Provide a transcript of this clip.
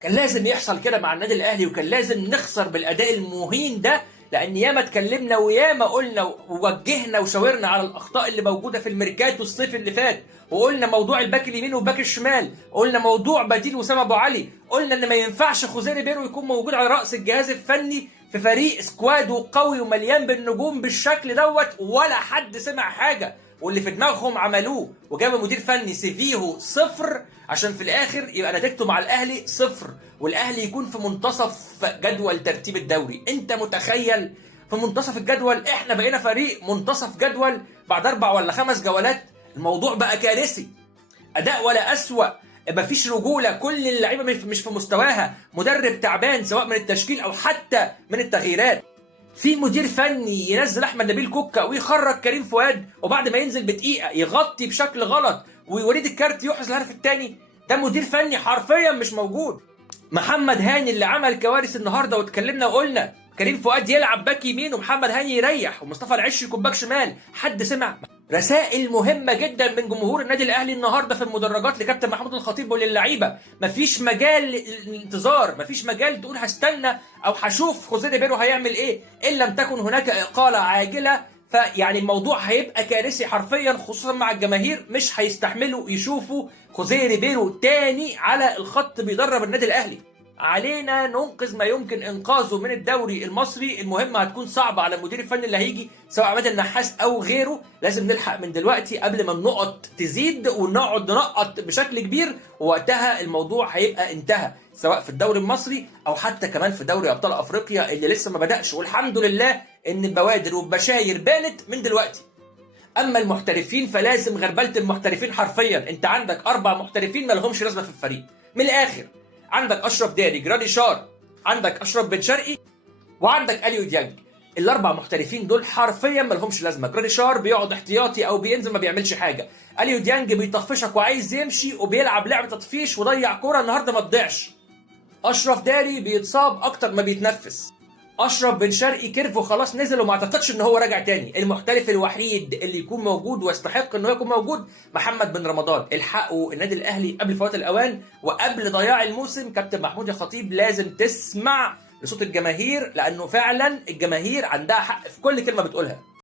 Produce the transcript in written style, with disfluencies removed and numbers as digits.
كان لازم يحصل كده مع النادي الاهلي، وكان لازم نخسر بالاداء المهين ده، لان ياما اتكلمنا وياما قلنا ووجهنا وشاورنا على الاخطاء اللي موجوده في الميركاتو الصيف اللي فات، وقلنا موضوع الباك اليمين والباك الشمال، قلنا موضوع بديل وسام ابو علي، قلنا ان ما ينفعش خوزيه ريبيرو يكون موجود على راس الجهاز الفني في فريق سكواد وقوي ومليان بالنجوم بالشكل دوت، ولا حد سمع حاجه، واللي في دماغهم عملوه، وجابوا مدير فني سيفيه صفر عشان في الاخر يبقى نتيجته مع الاهلي صفر، والاهلي يكون في منتصف جدول ترتيب الدوري. انت متخيل؟ في منتصف الجدول، احنا بقينا فريق منتصف جدول بعد 4 ولا 5 جولات. الموضوع بقى كارثي، اداء ولا اسوأ، مفيش رجوله، كل اللعيبه مش في مستواها، مدرب تعبان سواء من التشكيل او حتى من التغييرات. في مدير فني ينزل احمد نبيل كوكا ويخرج كريم فؤاد، وبعد ما ينزل بدقيقه يغطي بشكل غلط ووليد الكارت يحرز الهدف الثاني. ده مدير فني حرفيا مش موجود. محمد هاني اللي عمل كوارث النهارده، واتكلمنا وقلنا كريم فؤاد يلعب باك يمين ومحمد هاني يريح ومصطفى العش يكون باك شمال. حد سمع؟ رسائل مهمه جدا من جمهور النادي الاهلي النهارده في المدرجات لكابتن محمود الخطيب وللعيبه. مفيش مجال للانتظار، مفيش مجال تقول هستنى او هشوف خوزيه ريبيرو هيعمل ايه، ان لم تكن هناك اقاله عاجله. فيعني الموضوع هيبقى كارثي حرفيا، خصوصا مع الجماهير، مش هيستحملوا يشوفوا خوزيه ريبيرو تاني على الخط بيدرب النادي الاهلي. علينا ننقذ ما يمكن انقاذه من الدوري المصري. المهمه هتكون صعبه على المدير الفني اللي هيجي سواء عماد النحاس او غيره. لازم نلحق من دلوقتي قبل ما النقط تزيد ونقعد ننقط بشكل كبير، ووقتها الموضوع هيبقى انتهى، سواء في الدوري المصري او حتى كمان في دوري ابطال افريقيا اللي لسه ما بدأش. والحمد لله ان البوادر والبشاير بانت من دلوقتي. اما المحترفين فلازم غربله المحترفين حرفيا. انت عندك 4 محترفين ما لهمش لازمه في الفريق من الاخر. عندك اشرف داري، جرادي شار، عندك اشرف بن شرقي، وعندك اليو ديانج. ال4 محترفين دول حرفيا ما لهمش لازمه. جرادي شار بيقعد احتياطي او بينزل ما بيعملش حاجه. اليو ديانج بيطفشك وعايز يمشي وبيلعب لعبه تطفيش وضيع كوره النهارده ما تضيعش. اشرف داري بيتصاب اكتر ما بيتنفس. اشرف بن شرقي كيرفو خلاص نزل وما اعتقدش ان هو راجع تاني. المحترف الوحيد اللي يكون موجود ويستحق ان هو يكون موجود محمد بن رمضان. الحقوا النادي الاهلي قبل فوات الاوان وقبل ضياع الموسم. كابتن محمود الخطيب لازم تسمع لصوت الجماهير، لانه فعلا الجماهير عندها حق في كل كلمه بتقولها.